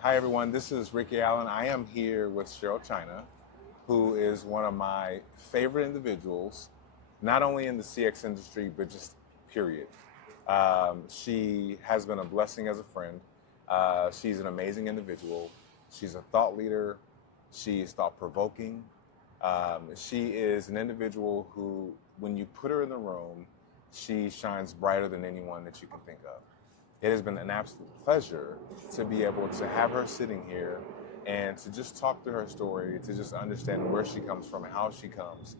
Hi, everyone. This is Ricky Allen. I am here with Cheryl China, who is one of my favorite individuals, not only in the CX industry, but just period. She has been a blessing as a friend. She's an amazing individual. She's a thought leader. She is thought provoking. She is an individual who, when you put her in the room, she shines brighter than anyone that you can think of. It has been an absolute pleasure to be able to have her sitting here and to just talk through her story, to just understand where she comes from and how she comes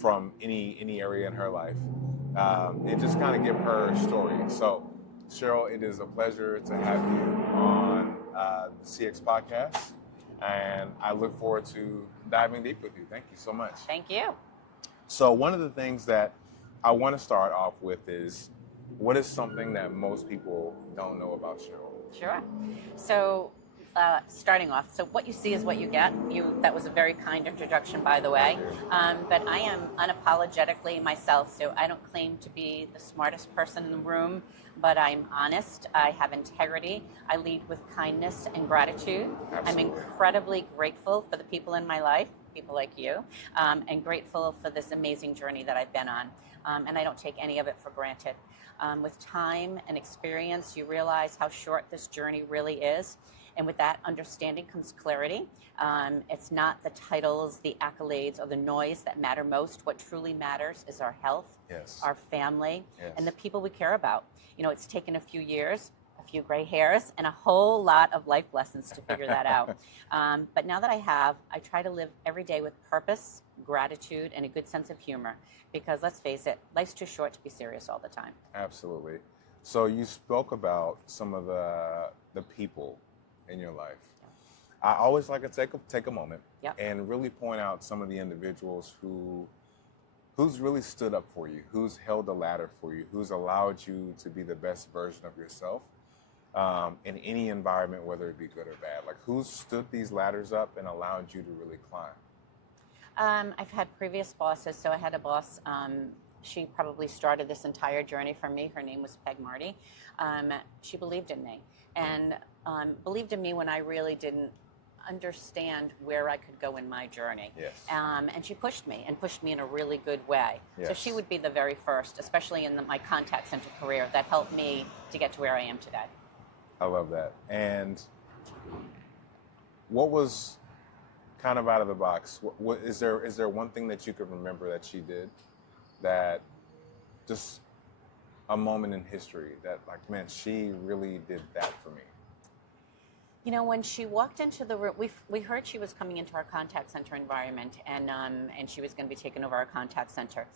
from any area in her life, and just kind of give her story. So, Cheryl, it is a pleasure to have you on the CX podcast, and I look forward to diving deep with you. Thank you so much. Thank you. So, one of the things that I want to start off with is, what is something that most people don't know about Cheryl? Sure. So, starting off, so what you see is what you get. That was a very kind introduction, by the way. But I am unapologetically myself, so I don't claim to be the smartest person in the room, but I'm honest. I have integrity. I lead with kindness and gratitude. Absolutely. I'm incredibly grateful for the people in my life, people like you, and grateful for this amazing journey that I've been on. And I don't take any of it for granted. With time and experience, you realize how short this journey really is. And with that understanding comes clarity. It's not the titles, the accolades, or the noise that matter most. What truly matters is our health, Yes. our family, Yes. and the people we care about. You know, it's taken a few years, a few gray hairs, and a whole lot of life lessons to figure that out. But now that I try to live every day with purpose, gratitude, and a good sense of humor. Because let's face it, life's too short to be serious all the time. Absolutely. So you spoke about some of the people in your life. I always like to take a moment and really point out some of the individuals who's really stood up for you, who's held the ladder for you, who's allowed you to be the best version of yourself in any environment, whether it be good or bad. Like, who's stood these ladders up and allowed you to really climb? I've had previous bosses. So I had a boss, she probably started this entire journey for me. Her name was Peg Marty. She believed in me and believed in me when I really didn't understand where I could go in my journey. Yes. And she pushed me in a really good way. Yes. So she would be the very first, especially in my contact center career, that helped me to get to where I am today. I love that. And what was kind of out of the box? What is there one thing that you could remember that she did, that just a moment in history that, like, man, she really did that for me? You know, when she walked into the room, we heard she was coming into our contact center environment, and she was going to be taking over our contact center.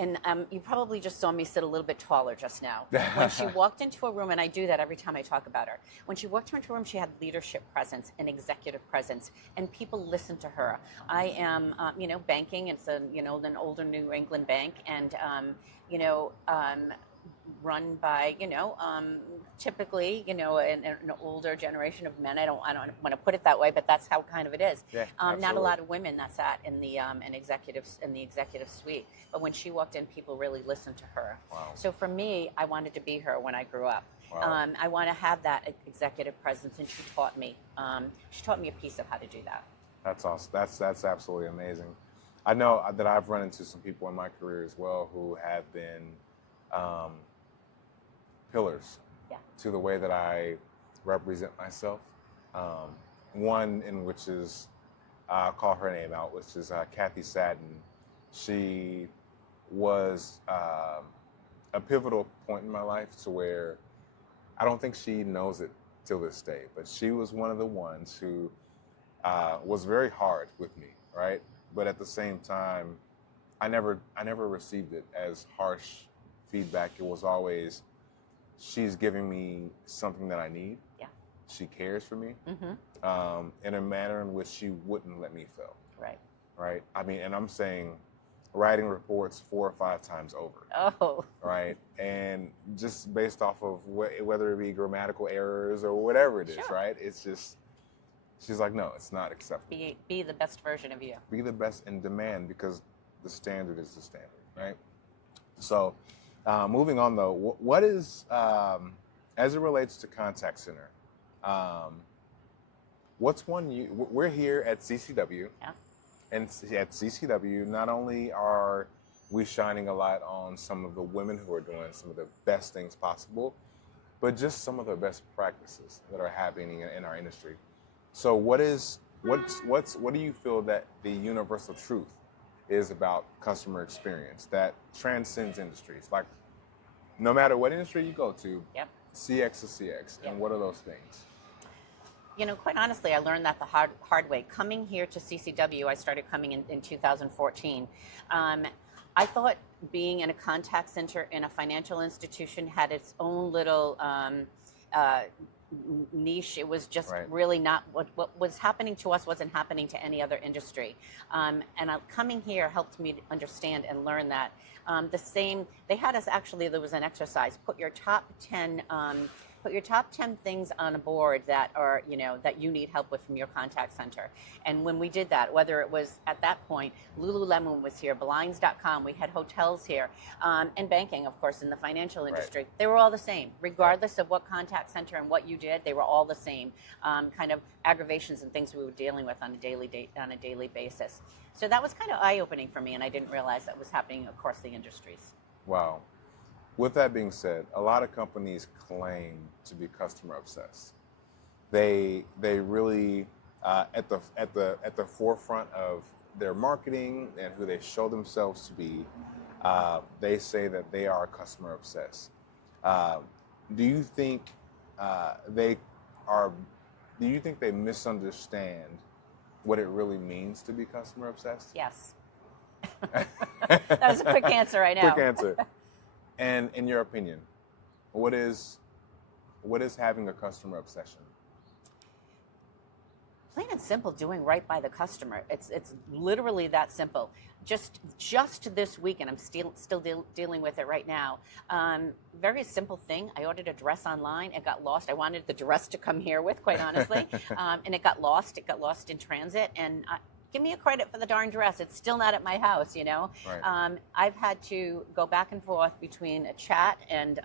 And you probably just saw me sit a little bit taller just now. When she walked into a room, and I do that every time I talk about her. When she walked into a room, she had leadership presence and executive presence, and people listened to her. I am, banking. It's an older New England bank, and run by, typically, an older generation of men. I don't want to put it that way, but that's how kind of it is. Yeah, not a lot of women that sat in the executive suite. But when she walked in, people really listened to her. Wow. So for me, I wanted to be her when I grew up. Wow. I want to have that executive presence, and she taught me. She taught me a piece of how to do that. That's awesome. That's absolutely amazing. I know that I've run into some people in my career as well who have been pillars to the way that I represent myself. One in which is, I'll call her name out, which is Kathy Sadden. She was a pivotal point in my life to where I don't think she knows it till this day, but she was one of the ones who was very hard with me, right? But at the same time, I never received it as harsh feedback. It was always, she's giving me something that I need. Yeah. She cares for me in a manner in which she wouldn't let me fail. Right. Right. I mean, and I'm saying writing reports 4 or 5 times over. Oh. Right. And just based off of whether it be grammatical errors or whatever it is, Sure. right? It's just, she's like, no, it's not acceptable. Be the best version of you. Be the best in demand, because the standard is the standard, right? So moving on though, what is, as it relates to contact center, What's one we're here at CCW, Yeah. and at CCW, not only are we shining a light on some of the women who are doing some of the best things possible, but just some of the best practices that are happening in our industry. So what do you feel that the universal truth is about customer experience that transcends industries? Like, no matter what industry you go to, Yep. CX is CX. Yep. And what are those things? You know, quite honestly, I learned that the hard way. Coming here to CCW, I started coming in 2014. I thought being in a contact center in a financial institution had its own little niche. It was just really not what was happening to us wasn't happening to any other industry. Coming here helped me understand and learn that. They had us actually, there was an exercise, put your top 10 things on a board that are, that you need help with from your contact center. And when we did that, whether it was at that point, Lululemon was here, Blinds.com, we had hotels here, and banking, of course, in the financial industry. They were all the same. Regardless of what contact center and what you did, they were all the same kind of aggravations and things we were dealing with on a daily basis. So that was kind of eye-opening for me, and I didn't realize that was happening across the industries. Wow. With that being said, a lot of companies claim to be customer obsessed. They really at the forefront of their marketing and who they show themselves to be. They say that they are customer obsessed. Do you think they are? Do you think they misunderstand what it really means to be customer obsessed? Yes. That was a quick answer, I know. Quick answer. And in your opinion, what is having a customer obsession? Plain and simple, doing right by the customer. It's literally that simple. Just this week, and I'm still dealing with it right now. Very simple thing. I ordered a dress online. It got lost. I wanted the dress to come here with, quite honestly, and it got lost. It got lost in transit, and give me a credit for the darn dress. It's still not at my house, Right. I've had to go back and forth between a chat and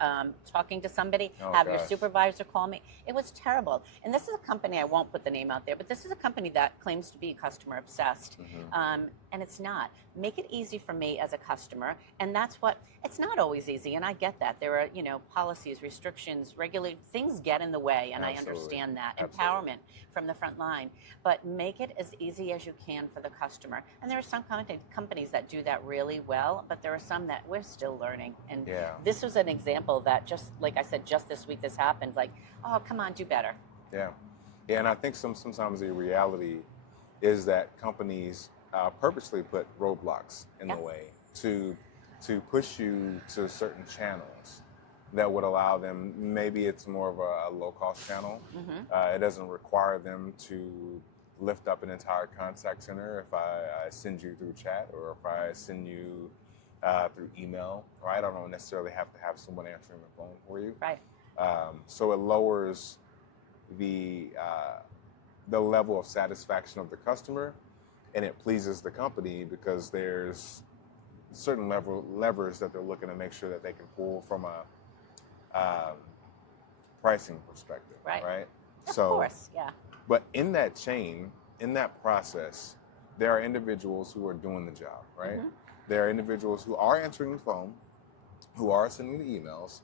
talking to somebody, have your supervisor call me. It was terrible. And this is a company, I won't put the name out there, but this is a company that claims to be customer obsessed. Mm-hmm. And it's not. Make it easy for me as a customer. And it's not always easy. And I get that. There are, policies, restrictions, things get in the way. And Absolutely. I understand that. Absolutely. Empowerment from the front line. But make it as easy as you can for the customer. And there are some companies that do that really well, but there are some that we're still learning. And this was an example that just, like I said, just this week this happened. Like, oh, come on, do better. Yeah. And I think sometimes the reality is that companies purposely put roadblocks in the way to push you to certain channels that would allow them. Maybe it's more of a low-cost channel. Mm-hmm. It doesn't require them to lift up an entire contact center if I send you through chat or if I send you through email. Or I don't necessarily have to have someone answering the phone for you. Right. So it lowers the level of satisfaction of the customer, and it pleases the company because there's certain levers that they're looking to make sure that they can pull from a pricing perspective. Right. Of course, yeah. But in that chain, in that process, there are individuals who are doing the job, right? Mm-hmm. There are individuals who are answering the phone, who are sending the emails,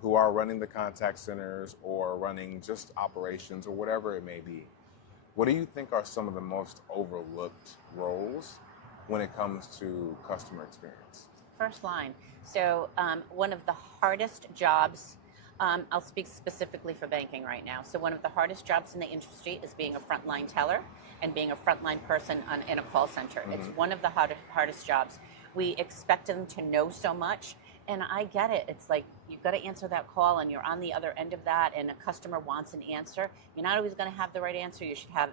who are running the contact centers or running just operations or whatever it may be. What do you think are some of the most overlooked roles when it comes to customer experience? First line. So one of the hardest jobs, I'll speak specifically for banking right now. So one of the hardest jobs in the industry is being a frontline teller and being a frontline person in a call center. Mm-hmm. It's one of the hardest jobs. We expect them to know so much. And I get it. It's like you've got to answer that call and you're on the other end of that and a customer wants an answer. You're not always going to have the right answer. You should have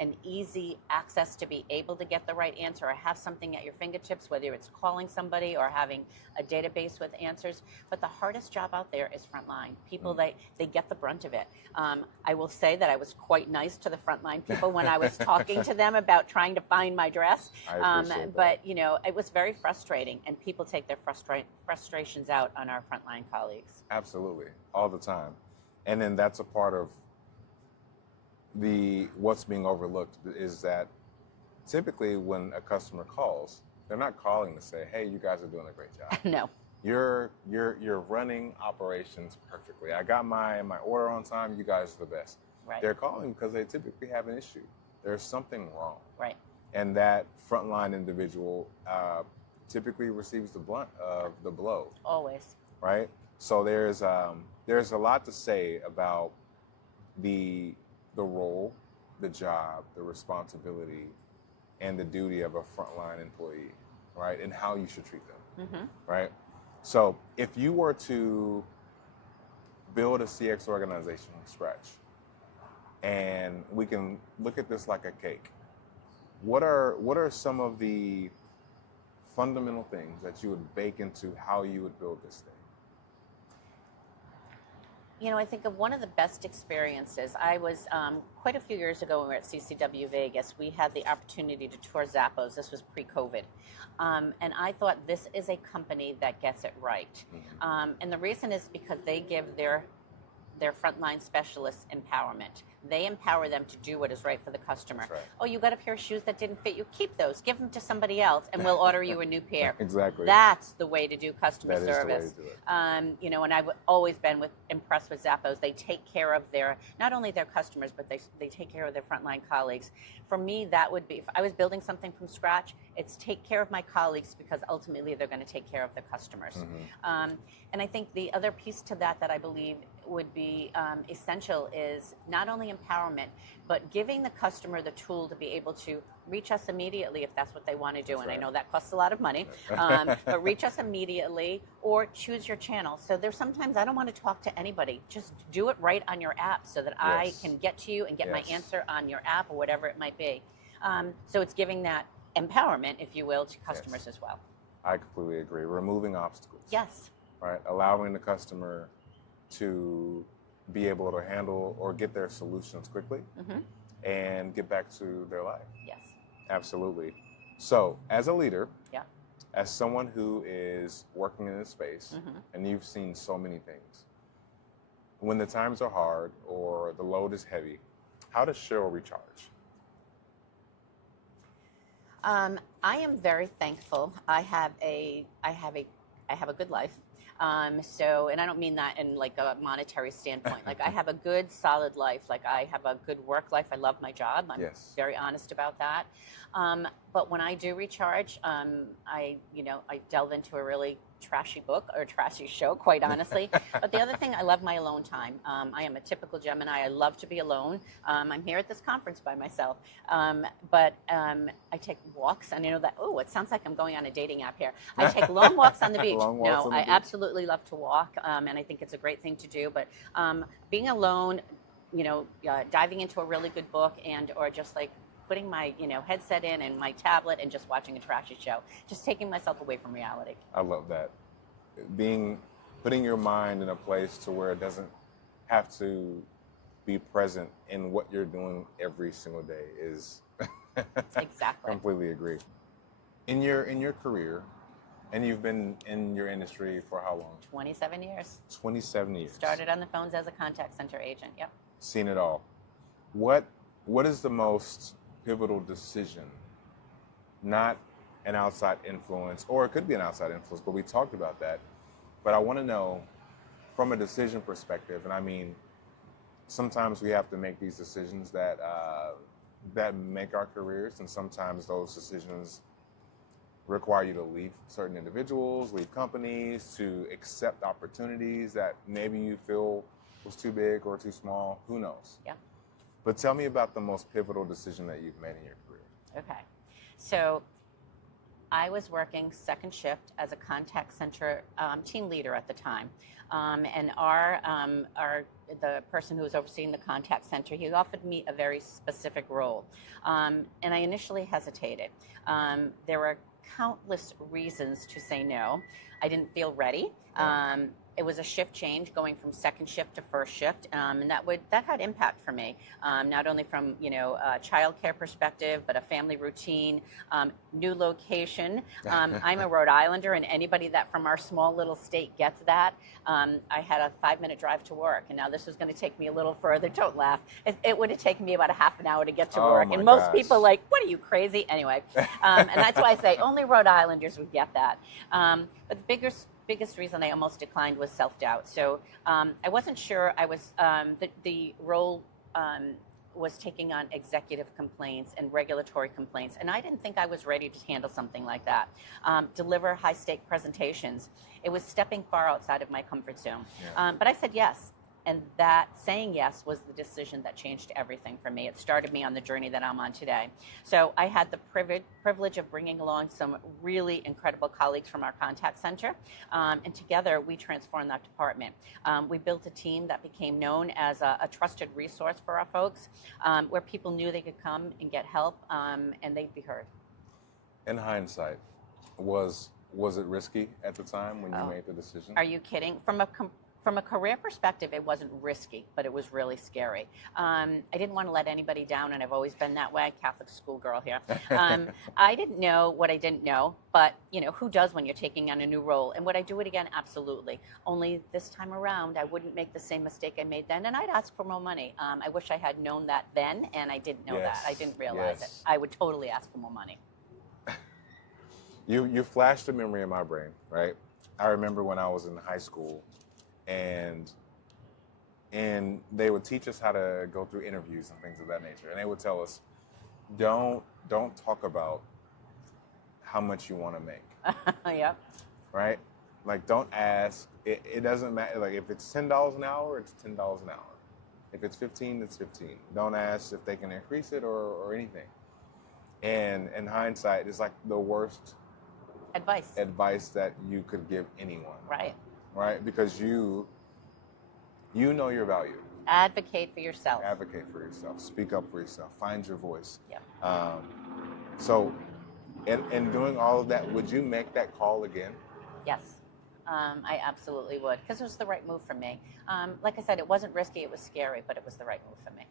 an easy access to be able to get the right answer or have something at your fingertips, whether it's calling somebody or having a database with answers. But the hardest job out there is frontline. People, they get the brunt of it. I will say that I was quite nice to the frontline people when I was talking to them about trying to find my dress. But, it was very frustrating, and people take their frustrations out on our frontline colleagues. Absolutely. All the time. And then that's a part of what's being overlooked is that typically when a customer calls, they're not calling to say, "Hey, you guys are doing a great job." No. You're running operations perfectly. I got my order on time. You guys are the best. Right. They're calling because they typically have an issue. There's something wrong. Right. And that frontline individual typically receives the brunt of the blow. Always. Right. So there's a lot to say about the role, the job, the responsibility, and the duty of a frontline employee, right? And how you should treat them, Mm-hmm. right? So if you were to build a CX organization from scratch, and we can look at this like a cake, what are some of the fundamental things that you would bake into how you would build this thing? You know, I think of one of the best experiences. I was quite a few years ago when we were at CCW Vegas. We had the opportunity to tour Zappos. This was pre-COVID. And I thought this is a company that gets it right. Mm-hmm. And the reason is because they give their frontline specialists empowerment. They empower them to do what is right for the customer. That's right. Oh, you got a pair of shoes that didn't fit you? Keep those. Give them to somebody else, and we'll order you a new pair. Exactly. That's the way to do customer That is service. the way to do it. You know, and I've always been impressed with Zappos. They take care of not only their customers, but they take care of their frontline colleagues. For me, that would be, if I was building something from scratch, it's take care of my colleagues because ultimately they're going to take care of the customers. Mm-hmm. And I think the other piece to that I believe would be essential is not only empowerment, but giving the customer the tool to be able to reach us immediately if that's what they want to do. That's and right. I know that costs a lot of money, but reach us immediately or choose your channel. So there's sometimes I don't want to talk to anybody. Just do it right on your app so that I Yes. can get to you and get my Yes. answer on your app or whatever it might be. So it's giving that empowerment, if you will, to customers Yes. as well. I completely agree. Removing obstacles. Yes. Right. Allowing the customer to be able to handle or get their solutions quickly Mm-hmm. and get back to their life. Yes. Absolutely. So, as a leader, Yeah. as someone who is working in this space, Mm-hmm. and you've seen so many things, when the times are hard or the load is heavy, how does Cheryl recharge? I am very thankful. I have a good life. So, and I don't mean that in like a monetary standpoint. Like I have a good, solid life. Like I have a good work life. I love my job. I'm Yes. very honest about that. But when I do recharge, I delve into a really trashy book or trashy show, quite honestly. But the other thing, I love my alone time. I am a typical Gemini. I love to be alone. I'm here at this conference by myself. But I take walks, and it sounds like I'm going on a dating app here. I take long walks on the beach. Long walks on the I beach. absolutely love to walk, and I think it's a great thing to do. But being alone, diving into a really good book or just like putting my headset in and my tablet and just watching a trashy show, just taking myself away from reality. I love that. Putting your mind in a place to where it doesn't have to be present in what you're doing every single day is Exactly. completely agree. In your career, and you've been in your industry for how long? 27 years. 27 years. Started on the phones as a contact center agent. Yep. Seen it all. What is the most pivotal decision? Not an outside influence, or it could be an outside influence, but we talked about that. But I want to know from a decision perspective, and I mean, sometimes we have to make these decisions that make our careers, and sometimes those decisions require you to leave certain individuals, leave companies, to accept opportunities that maybe you feel was too big or too small. Who knows? Yeah. But tell me about the most pivotal decision that you've made in your career. Okay. So I was working second shift as a contact center team leader at the time. And the person who was overseeing the contact center, he offered me a very specific role. And I initially hesitated. There were countless reasons to say no. I didn't feel ready. it was a shift change going from second shift to first shift, and that had impact for me, not only from a childcare perspective, but a family routine, new location. I'm a Rhode Islander, and anybody that from our small little state gets that. I had a 5-minute drive to work, and now this was going to take me a little further. Don't laugh. It would have taken me about a half an hour to get to work, and most people like, what are you, crazy? Anyway, and that's why I say only Rhode Islanders would get that. But the biggest reason I almost declined was self-doubt. So I wasn't sure I was, the role was taking on executive complaints and regulatory complaints, and I didn't think I was ready to handle something like that. Deliver high-stake presentations. It was stepping far outside of my comfort zone. Yeah. But I said yes. And that saying yes was the decision that changed everything for me. It started me on the journey that I'm on today. So I had the privilege of bringing along some really incredible colleagues from our contact center. And together we transformed that department. We built a team that became known as a trusted resource for our folks, where people knew they could come and get help, and they'd be heard. In hindsight, was it risky at the time when you made the decision? Are you kidding? From a career perspective, it wasn't risky, but it was really scary. I didn't want to let anybody down, and I've always been that way. Catholic schoolgirl here. I didn't know what I didn't know, but who does when you're taking on a new role? And would I do it again? Absolutely. Only this time around, I wouldn't make the same mistake I made then, and I'd ask for more money. I wish I had known that then, and I didn't know that. I didn't realize it. I would totally ask for more money. You flashed a memory in my brain, right? I remember when I was in high school, and they would teach us how to go through interviews and things of that nature. And they would tell us, don't talk about how much you want to make. Yep. Right? Like, don't ask. It doesn't matter. Like, if it's $10 an hour, it's $10 an hour. If it's 15, it's 15. Don't ask if they can increase it or anything. And in hindsight, it's like the worst advice that you could give anyone. Right. Right? Because you know your value. Advocate for yourself. Advocate for yourself. Speak up for yourself. Find your voice. Yeah. So, in doing all of that, would you make that call again? Yes. I absolutely would, because it was the right move for me. Like I said, it wasn't risky, it was scary, but it was the right move for me.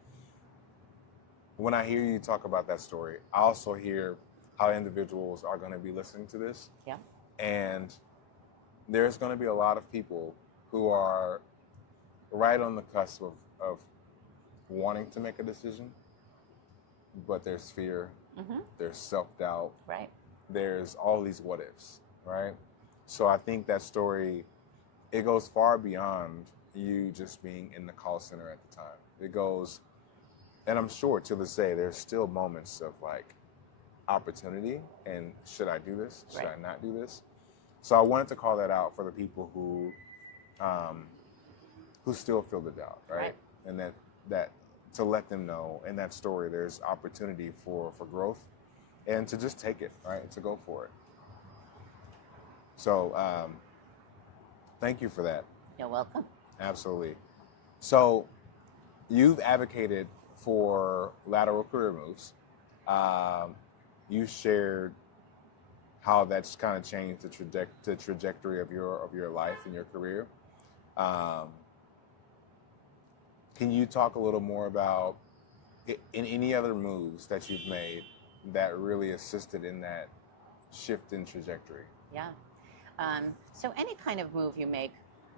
When I hear you talk about that story, I also hear how individuals are going to be listening to this. Yeah. And there's going to be a lot of people who are right on the cusp of wanting to make a decision, but there's fear, there's self-doubt, right? There's all these what ifs, right? So I think that story, it goes far beyond you just being in the call center at the time. It goes, and I'm sure to this day, there's still moments of like opportunity and should I do this? Should I not do this? So I wanted to call that out for the people who still feel the doubt, right? And that to let them know in that story there's opportunity for growth and to just take it, right? To go for it. So thank you for that. You're welcome. Absolutely. So you've advocated for lateral career moves. You shared how that's kind of changed the trajectory of your life and your career. Can you talk a little more about in any other moves that you've made that really assisted in that shift in trajectory? Yeah. So any kind of move you make,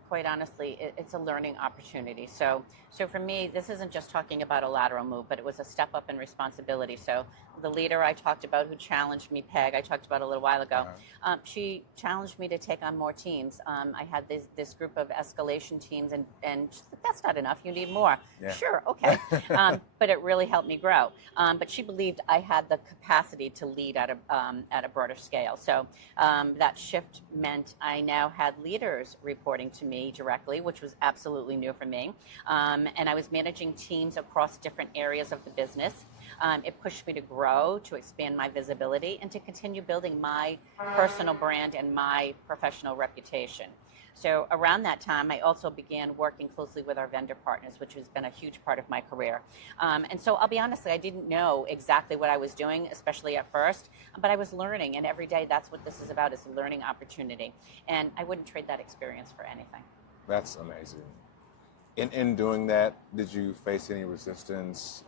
quite honestly, it's a learning opportunity. So for me, this isn't just talking about a lateral move, but it was a step up in responsibility. So the leader I talked about who challenged me, Peg, I talked about a little while ago, she challenged me to take on more teams. I had this group of escalation teams, and that's not enough. You need more. Yeah. Sure, okay. But it really helped me grow. But she believed I had the capacity to lead at a broader scale. So that shift meant I now had leaders reporting to me directly, which was absolutely new for me. And I was managing teams across different areas of the business. It pushed me to grow, to expand my visibility, and to continue building my personal brand and my professional reputation. So around that time, I also began working closely with our vendor partners, which has been a huge part of my career. And so I'll be honest, I didn't know exactly what I was doing, especially at first, but I was learning, and every day that's what this is about, is a learning opportunity. And I wouldn't trade that experience for anything. That's amazing. In doing that, did you face any resistance,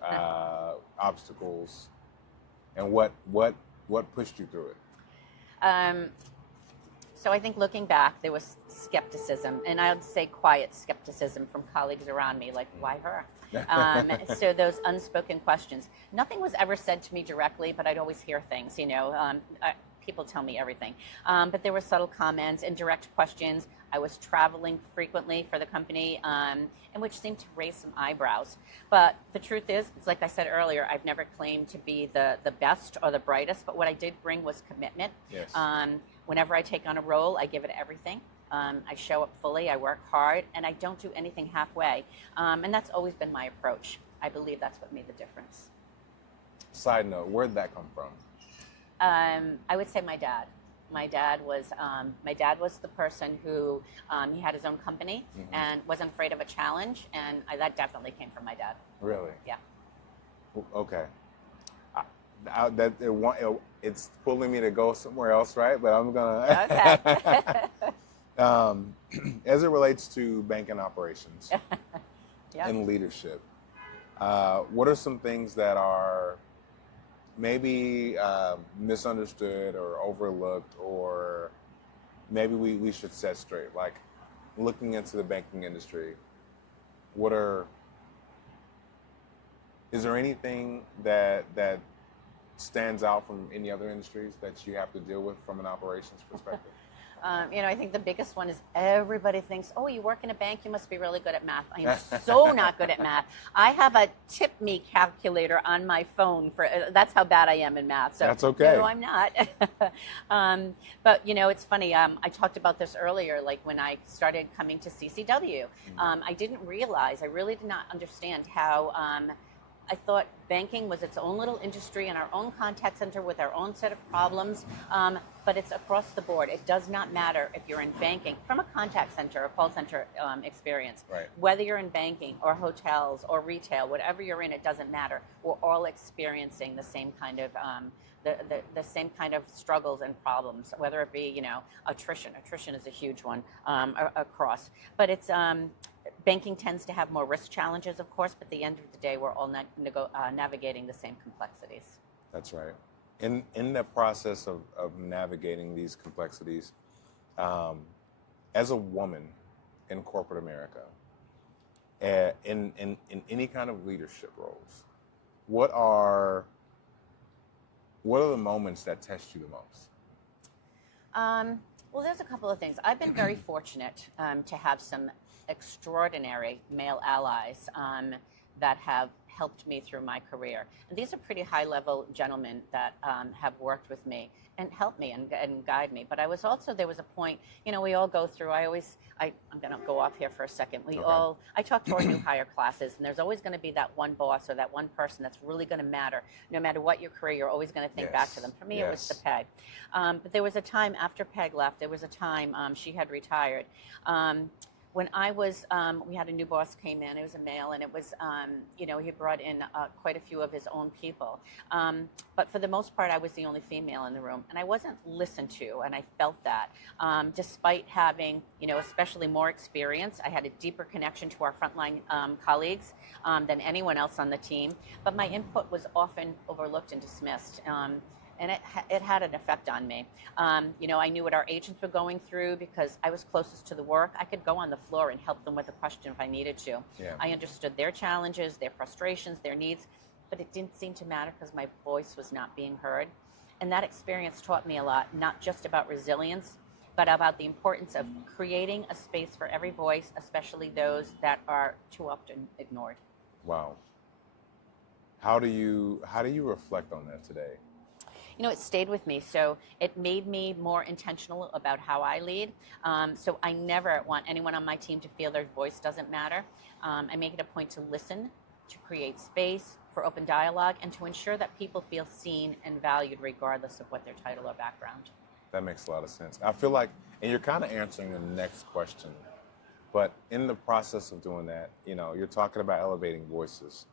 obstacles, and what pushed you through it? Um, so I think looking back, there was skepticism, and I would say quiet skepticism from colleagues around me, like, why her? So those unspoken questions. Nothing was ever said to me directly, but I'd always hear things, people tell me everything. But there were subtle comments and direct questions. I was traveling frequently for the company, and which seemed to raise some eyebrows. But the truth is, it's like I said earlier, I've never claimed to be the best or the brightest, but what I did bring was commitment. Yes. Whenever I take on a role, I give it everything. I show up fully, I work hard, and I don't do anything halfway. And that's always been my approach. I believe that's what made the difference. Side note, where'd that come from? I would say my dad. My dad was the person who he had his own company and wasn't afraid of a challenge, and that definitely came from my dad. Really? Yeah. Okay. It's pulling me to go somewhere else, right? But I'm gonna. Okay. As it relates to banking operations Yeah. and leadership, what are some things that are maybe misunderstood or overlooked, or maybe we should set straight? Like, looking into the banking industry, is there anything that stands out from any other industries that you have to deal with from an operations perspective? I think the biggest one is everybody thinks, oh, you work in a bank, you must be really good at math. I am so not good at math. I have a tip me calculator on my phone that's how bad I am in math. So that's okay. No, I'm not. But it's funny. I talked about this earlier. Like when I started coming to CCW, I didn't realize. I really did not understand how. I thought banking was its own little industry in our own contact center with our own set of problems, but it's across the board. It does not matter if you're in banking, from a contact center or call center experience. Right. Whether you're in banking or hotels or retail, whatever you're in, it doesn't matter. We're all experiencing the same kind of the same kind of struggles and problems, whether it be attrition. Attrition is a huge one across, but it's. Banking tends to have more risk challenges, of course, but at the end of the day, we're all navigating the same complexities. That's right. In the process of navigating these complexities, as a woman in corporate America, in any kind of leadership roles, what are the moments that test you the most? Well, there's a couple of things. I've been very fortunate to have some extraordinary male allies that have helped me through my career. And these are pretty high-level gentlemen that have worked with me and helped me and guide me. But there was a point, we all go through, I'm going to go off here for a second. I talk to our new hire classes, and there's always going to be that one boss or that one person that's really going to matter. No matter what your career, you're always going to think back to them. For me, it was the Peg. But there was a time after Peg left, there was a time she had retired. When I was, we had a new boss came in. It was a male, and it was, he brought in quite a few of his own people. But for the most part, I was the only female in the room, and I wasn't listened to, and I felt that. Despite having, especially more experience, I had a deeper connection to our frontline colleagues than anyone else on the team. But my input was often overlooked and dismissed. And it had an effect on me. I knew what our agents were going through because I was closest to the work. I could go on the floor and help them with a question if I needed to. Yeah. I understood their challenges, their frustrations, their needs, but it didn't seem to matter because my voice was not being heard. And that experience taught me a lot, not just about resilience, but about the importance of creating a space for every voice, especially those that are too often ignored. Wow. How do you reflect on that today? It stayed with me. So it made me more intentional about how I lead. So I never want anyone on my team to feel their voice doesn't matter. I make it a point to listen, to create space for open dialogue, and to ensure that people feel seen and valued regardless of what their title or background. That makes a lot of sense. I feel like, and you're kind of answering the next question, but in the process of doing that, you're talking about elevating voices.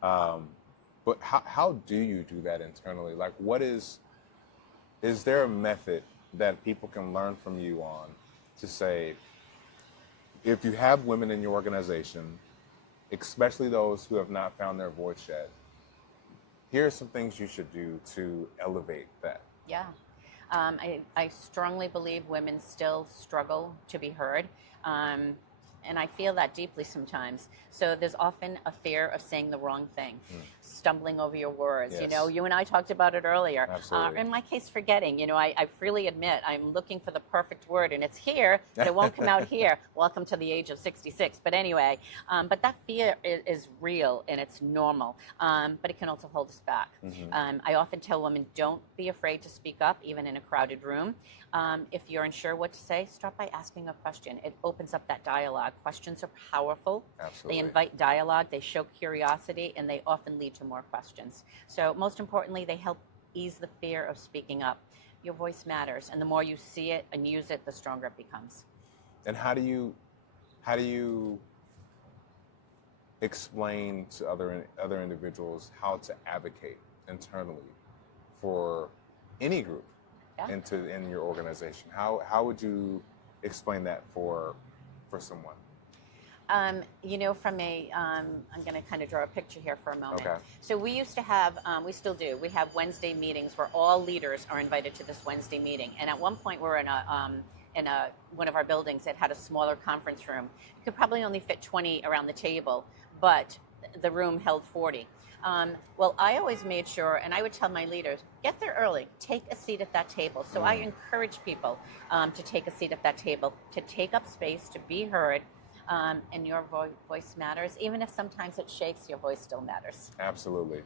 But how do you do that internally? Like, is there a method that people can learn from you on to say, if you have women in your organization, especially those who have not found their voice yet, here are some things you should do to elevate that. Yeah. I strongly believe women still struggle to be heard. And I feel that deeply sometimes. So there's often a fear of saying the wrong thing, stumbling over your words. Yes. You know, you and I talked about it earlier. Absolutely. In my case, forgetting. You know, I freely admit I'm looking for the perfect word, and it's here, but it won't come out here. Welcome to the age of 66. But anyway, but that fear is real, and it's normal. But it can also hold us back. I often tell women, don't be afraid to speak up, even in a crowded room. If you're unsure what to say, start by asking a question. It opens up that dialogue. Questions are powerful. Absolutely. They invite dialogue, they show curiosity, and they often lead to more questions. So most importantly, they help ease the fear of speaking up. Your voice matters, and the more you see it and use it, the stronger it becomes. And how do you explain to other individuals how to advocate internally for any group in your organization? How would you explain that for someone? You know, I'm going to kind of draw a picture here for a moment. Okay. So we used to have, we still do, we have Wednesday meetings where all leaders are invited to this Wednesday meeting. And at one point we're in one of our buildings that had a smaller conference room. You could probably only fit 20 around the table, but the room held 40. Well, I always made sure, and I would tell my leaders, get there early, take a seat at that table. So I encourage people to take a seat at that table, to take up space, to be heard, and your voice matters. Even if sometimes it shakes, your voice still matters. Absolutely.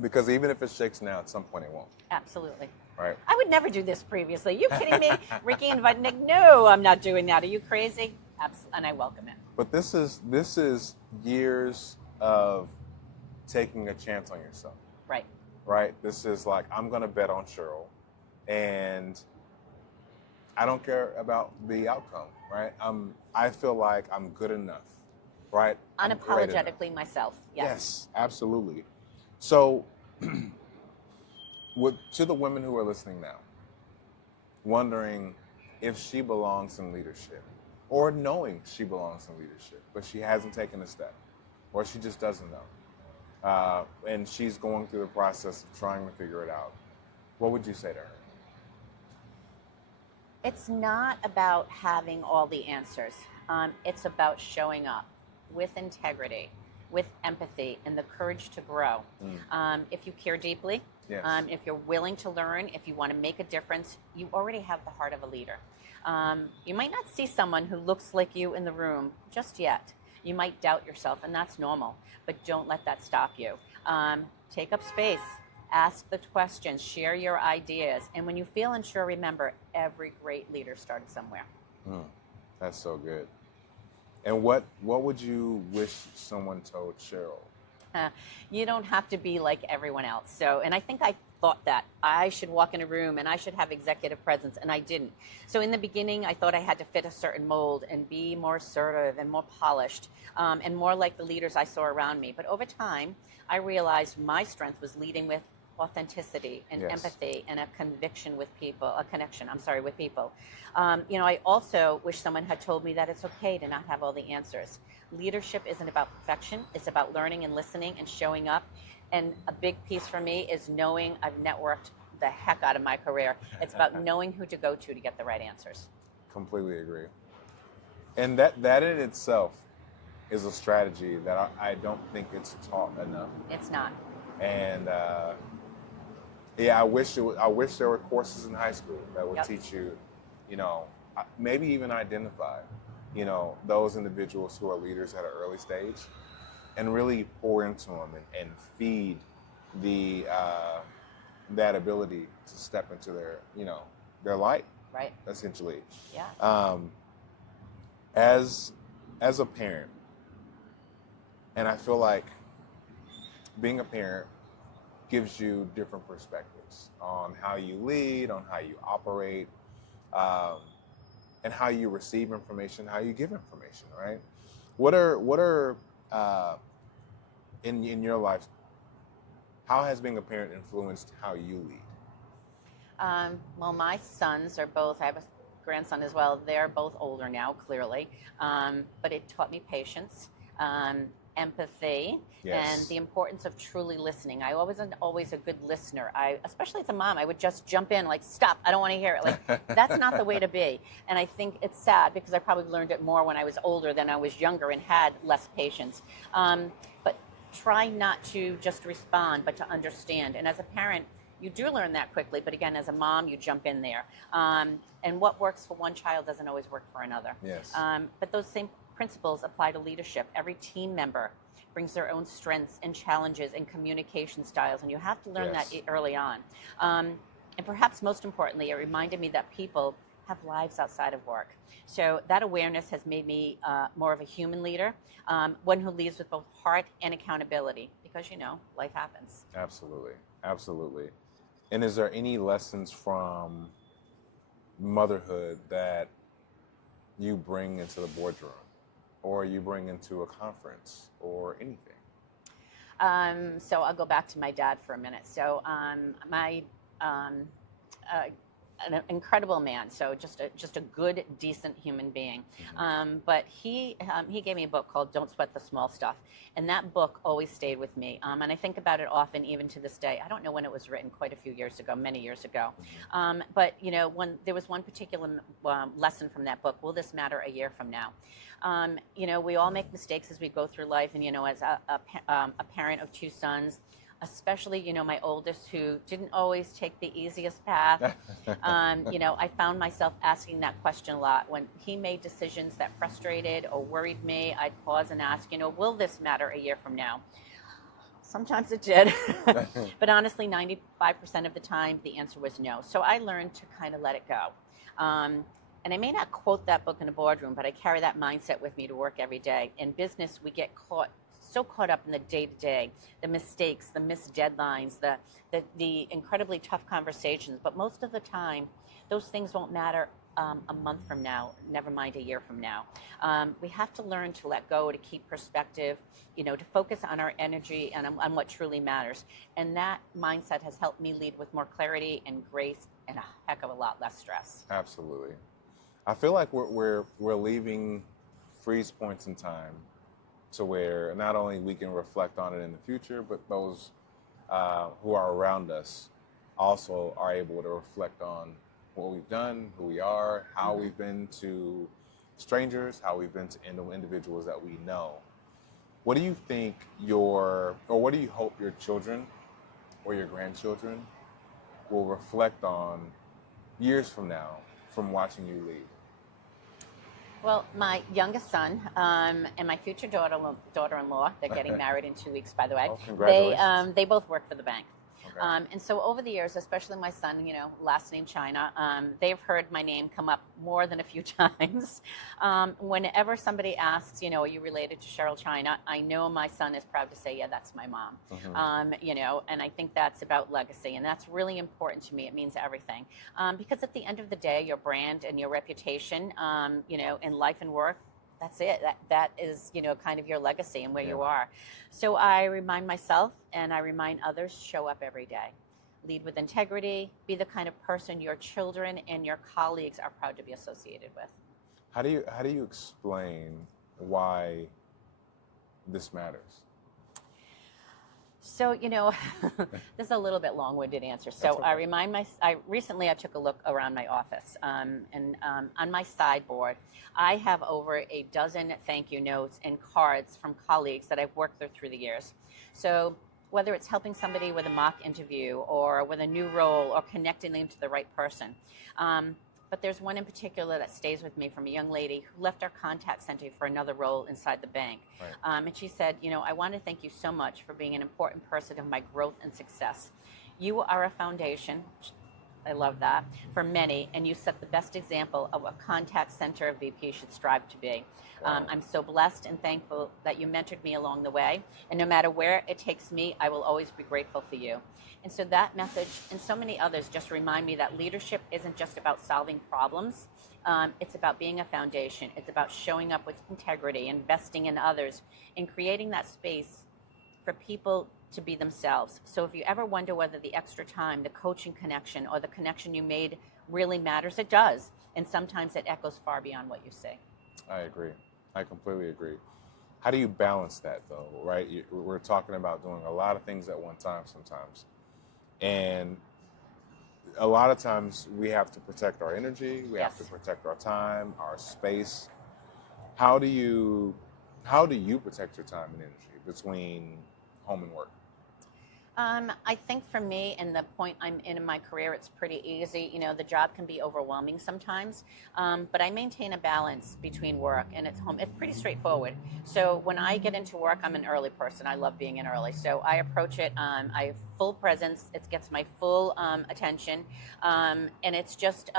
Because even if it shakes now, at some point it won't. Absolutely. Right. I would never do this previously. You kidding me? Ricky invited Nick. No, I'm not doing that. Are you crazy? Absolutely. And I welcome it. But this is years of taking a chance on yourself. Right. Right? This is like, I'm going to bet on Cheryl, and I don't care about the outcome, right? I feel like I'm good enough, right? Unapologetically myself. Yes, absolutely. So, to the women who are listening now, wondering if she belongs in leadership, or knowing she belongs in leadership, but she hasn't taken a step, or she just doesn't know, and she's going through the process of trying to figure it out, what would you say to her? It's not about having all the answers. It's about showing up with integrity, with empathy, and the courage to grow. If you care deeply, Yes. If you're willing to learn, if you want to make a difference, you already have the heart of a leader. You might not see someone who looks like you in the room just yet. You might doubt yourself, and that's normal, but don't let that stop you. Take up space. Ask the questions, share your ideas, and when you feel unsure, remember, every great leader started somewhere. That's so good. And what would you wish someone told Cheryl? You don't have to be like everyone else. So, and I think I thought that I should walk in a room and I should have executive presence, and I didn't. So in the beginning, I thought I had to fit a certain mold and be more assertive and more polished, and more like the leaders I saw around me. But over time, I realized my strength was leading with authenticity and empathy and a connection with people. You know, I also wish someone had told me that it's okay to not have all the answers. Leadership isn't about perfection. It's about learning and listening and showing up. And a big piece for me is knowing I've networked the heck out of my career. It's about knowing who to go to get the right answers. Completely agree. And that in itself is a strategy that I don't think it's taught enough. It's not. And I wish there were courses in high school that would teach you, you know, maybe even identify, you know, those individuals who are leaders at an early stage, and really pour into them and feed that ability to step into their light, right? Essentially. Yeah. As a parent, and I feel like being a parent gives you different perspectives on how you lead, on how you operate, and how you receive information, how you give information, right? What are in your life, how has being a parent influenced how you lead? Well, my sons are both, I have a grandson as well. They're both older now, clearly, but it taught me patience, empathy, and the importance of truly listening. I wasn't always a good listener. Especially as a mom, I would just jump in like, stop, I don't want to hear it. Like, that's not the way to be. And I think it's sad because I probably learned it more when I was older than I was younger and had less patience. But try not to just respond, but to understand. And as a parent, you do learn that quickly, but again, as a mom, you jump in there. And what works for one child doesn't always work for another. Yes. But those same principles apply to leadership. Every team member brings their own strengths and challenges and communication styles, and you have to learn that early on. And perhaps most importantly, it reminded me that people have lives outside of work. So that awareness has made me more of a human leader, one who leads with both heart and accountability, because, life happens. Absolutely. Absolutely. And is there any lessons from motherhood that you bring into the boardroom or you bring into a conference or anything? So I'll go back to my dad for a minute. So an incredible man, so just a good, decent human being. But he gave me a book called Don't Sweat the Small Stuff, and that book always stayed with me. And I think about it often, even to this day. I don't know when it was written, quite a few years ago, many years ago. But when there was one particular lesson from that book, will this matter a year from now? We all make mistakes as we go through life, and as a parent of two sons, especially, my oldest, who didn't always take the easiest path. I found myself asking that question a lot. When he made decisions that frustrated or worried me, I'd pause and ask, will this matter a year from now? Sometimes it did. But honestly, 95% of the time, the answer was no. So I learned to kind of let it go. And I may not quote that book in a boardroom, but I carry that mindset with me to work every day. In business, we get so caught up in the day-to-day, the mistakes, the missed deadlines, the incredibly tough conversations. But most of the time, those things won't matter a month from now, never mind a year from now. We have to learn to let go, to keep perspective, to focus on our energy and on what truly matters. And that mindset has helped me lead with more clarity and grace and a heck of a lot less stress. Absolutely. I feel like we're leaving freeze points in time to where not only we can reflect on it in the future, but those who are around us also are able to reflect on what we've done, who we are, how we've been to strangers, how we've been to individuals that we know. What do you think what do you hope your children or your grandchildren will reflect on years from now from watching you lead? Well, my youngest son and my future daughter-in-law, they're getting married in 2 weeks, by the way. Oh, congratulations. They both work for the bank. Okay. And so over the years, especially my son, last name China, they've heard my name come up more than a few times. Whenever somebody asks, are you related to Cheryl China? I know my son is proud to say, yeah, that's my mom. And I think that's about legacy, and that's really important to me. It means everything. Because at the end of the day, your brand and your reputation, in life and work, that's it. That is, kind of your legacy and where you are. So I remind myself and I remind others, show up every day. Lead with integrity. Be the kind of person your children and your colleagues are proud to be associated with. How do you explain why this matters? So, this is a little bit long-winded answer. So okay. Recently I took a look around my office, and on my sideboard, I have over a dozen thank you notes and cards from colleagues that I've worked with through the years. So whether it's helping somebody with a mock interview or with a new role or connecting them to the right person. But there's one in particular that stays with me from a young lady who left our contact center for another role inside the bank. Right. And she said, I want to thank you so much for being an important person of my growth and success. You are a foundation, I love that, for many, and you set the best example of what contact center VP should strive to be. Wow. I'm so blessed and thankful that you mentored me along the way, and no matter where it takes me, I will always be grateful for you. And so that message and so many others just remind me that leadership isn't just about solving problems. It's about being a foundation. It's about showing up with integrity, investing in others, and creating that space for people to be themselves. So if you ever wonder whether the extra time, the coaching connection, or the connection you made really matters, it does. And sometimes it echoes far beyond what you see. I agree. I completely agree. How do you balance that though, right? We're talking about doing a lot of things at one time sometimes. And a lot of times we have to protect our energy, we have to Yes. protect our time, our space. How do you protect your time and energy between home and work? I think for me, and the point I'm in my career, it's pretty easy. You know, the job can be overwhelming sometimes, but I maintain a balance between work and it's home. It's pretty straightforward. So when I get into work, I'm an early person. I love being in early. So I approach it. I have full presence. It gets my full attention, and it's just.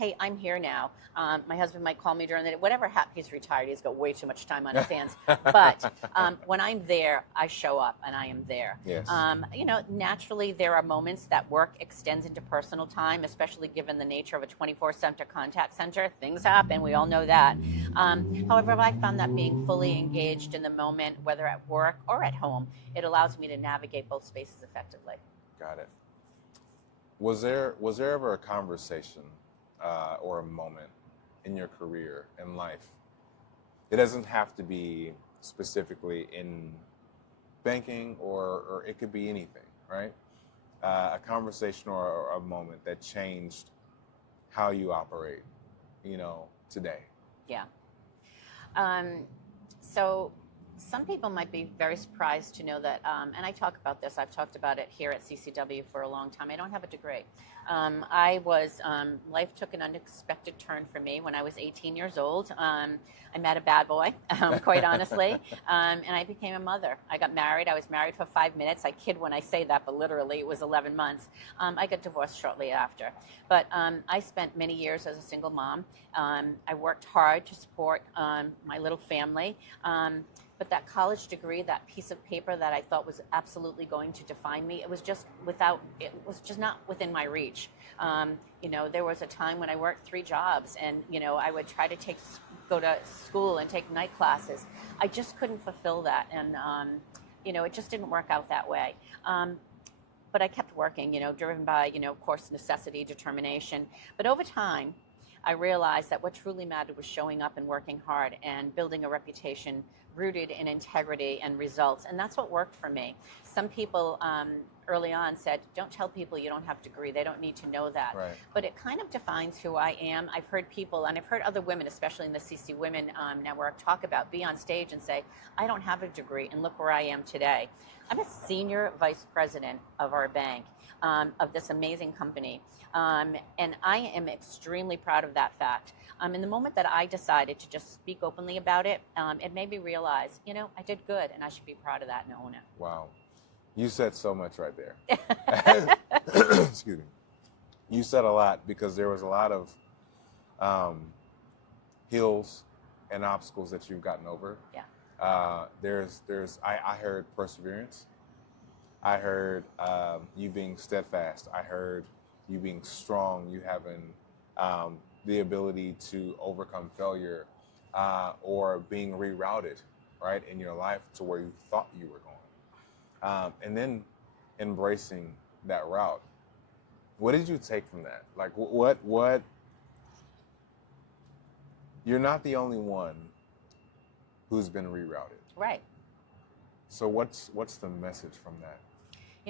Hey, I'm here now. My husband might call me during the day. Whatever happens, he's retired. He's got way too much time on his hands. But when I'm there, I show up and I am there. Yes. You know, naturally, there are moments that work extends into personal time, especially given the nature of a 24/7 contact center. Things happen. We all know that. However, I found that being fully engaged in the moment, whether at work or at home, it allows me to navigate both spaces effectively. Got it. Was there ever a conversation or a moment in your career in life? It doesn't have to be specifically in banking, or it could be anything, right? A conversation or a moment that changed how you operate, today. Yeah. So some people might be very surprised to know that, and I talk about this, I've talked about it here at CCW for a long time. I don't have a degree. Life took an unexpected turn for me when I was 18 years old. I met a bad boy, quite honestly, and I became a mother. I got married. I was married for 5 minutes. I kid when I say that, but literally it was 11 months. I got divorced shortly after. But I spent many years as a single mom. I worked hard to support my little family. But that college degree, that piece of paper that I thought was absolutely going to define me, it was just not within my reach. There was a time when I worked 3 jobs, and I would try to go to school and take night classes. I just couldn't fulfill that, and it just didn't work out that way. But I kept working, driven by, of course, necessity, determination. But over time, I realized that what truly mattered was showing up and working hard and building a reputation rooted in integrity and results. And that's what worked for me. Some people early on said, don't tell people you don't have a degree. They don't need to know that. Right. But it kind of defines who I am. I've heard people, and I've heard other women, especially in the CC Women Network, talk about, be on stage and say, I don't have a degree, and look where I am today. I'm a senior vice president of our bank, of this amazing company. And I am extremely proud of that fact. In the moment that I decided to just speak openly about it, it made me realize, I did good, and I should be proud of that and own it. Wow. You said so much right there. Excuse me. You said a lot, because there was a lot of hills and obstacles that you've gotten over. Yeah. I heard perseverance. I heard you being steadfast. I heard you being strong, you having the ability to overcome failure, or being rerouted, right, in your life to where you thought you were going. And then embracing that route. What did you take from that? Like, what, you're not the only one who's been rerouted. Right. So what's the message from that?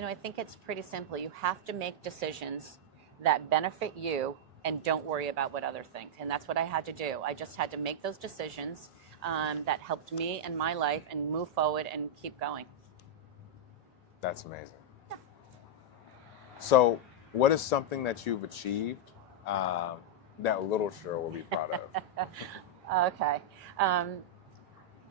I think it's pretty simple. You have to make decisions that benefit you and don't worry about what others think. And that's what I had to do. I just had to make those decisions that helped me and my life and move forward and keep going. That's amazing. Yeah. So what is something that you've achieved that little Cheryl will be proud of? Okay.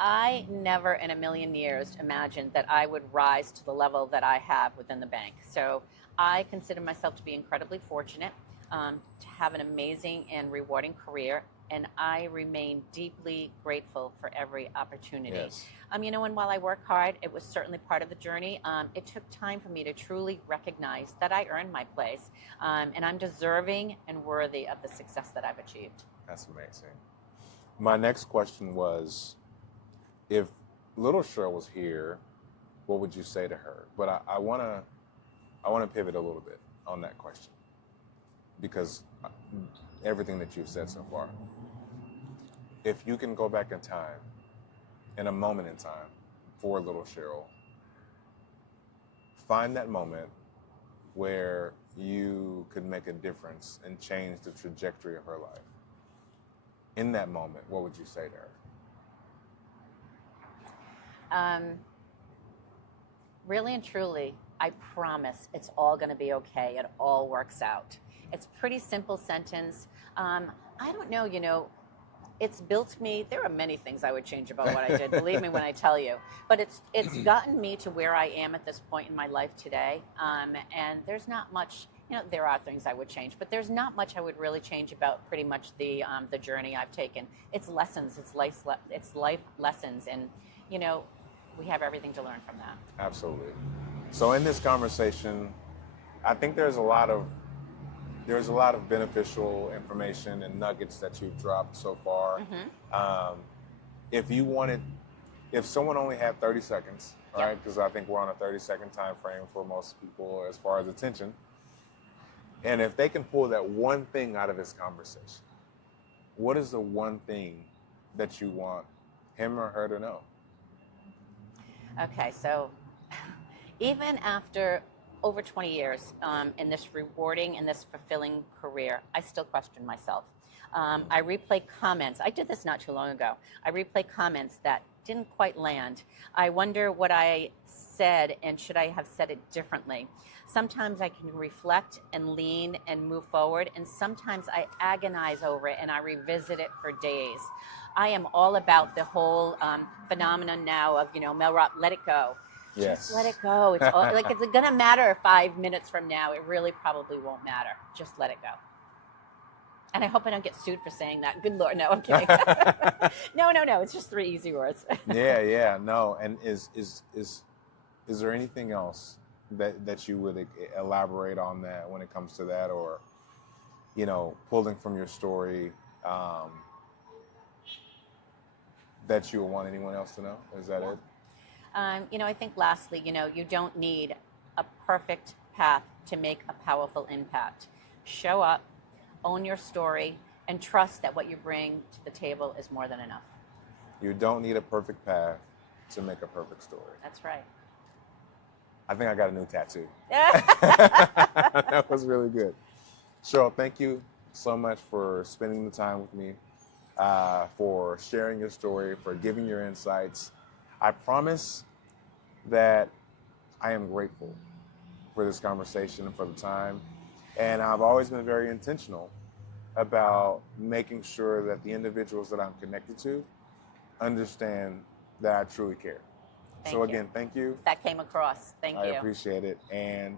I never in a million years imagined that I would rise to the level that I have within the bank. So I consider myself to be incredibly fortunate to have an amazing and rewarding career, and I remain deeply grateful for every opportunity. Yes. And while I work hard, it was certainly part of the journey. It took time for me to truly recognize that I earned my place, and I'm deserving and worthy of the success that I've achieved. That's amazing. My next question was, if little Cheryl was here, what would you say to her? But I want to pivot a little bit on that question. because everything that you've said so far. If you can go back in time, in a moment in time, for little Cheryl, find that moment where you could make a difference and change the trajectory of her life. In that moment, what would you say to her? Really and truly, I promise it's all going to be okay. It all works out. It's a pretty simple sentence. I don't know, it's built me. There are many things I would change about what I did, believe me when I tell you. But it's gotten me to where I am at this point in my life today. And there's not much, there are things I would change, but there's not much I would really change about pretty much the journey I've taken. It's lessons, it's life lessons, and we have everything to learn from that. Absolutely. So in this conversation, I think there's a lot of beneficial information and nuggets that you've dropped so far. Mm-hmm. If someone only had 30 seconds, all right, because I think we're on a 30-second time frame for most people as far as attention, and if they can pull that one thing out of this conversation, what is the one thing that you want him or her to know? Okay, so even after over 20 years in this rewarding and this fulfilling career, I still question myself. I replay comments. I did this not too long ago. I replay comments that didn't quite land. I wonder what I said and should I have said it differently. Sometimes I can reflect and lean and move forward, and sometimes I agonize over it and I revisit it for days. I am all about the whole phenomenon now of, Mel Rock, let it go. Yes. Just let it go. It's all, like, it's going to matter 5 minutes from now. It really probably won't matter. Just let it go. And I hope I don't get sued for saying that. Good Lord, no, I'm kidding. No. It's just 3 easy words. Yeah, no. And is there anything else that you would elaborate on that when it comes to that, or pulling from your story that you would want anyone else to know? Is that it? I think lastly, you don't need a perfect path to make a powerful impact. Show up, own your story, and trust that what you bring to the table is more than enough. You don't need a perfect path to make a perfect story. That's right. I think I got a new tattoo. That was really good. Cheryl, thank you so much for spending the time with me, for sharing your story, for giving your insights. I promise that I am grateful for this conversation and for the time. And I've always been very intentional about making sure that the individuals that I'm connected to understand that I truly care. Thank so you. again, thank you. That came across. Thank you. I appreciate it. And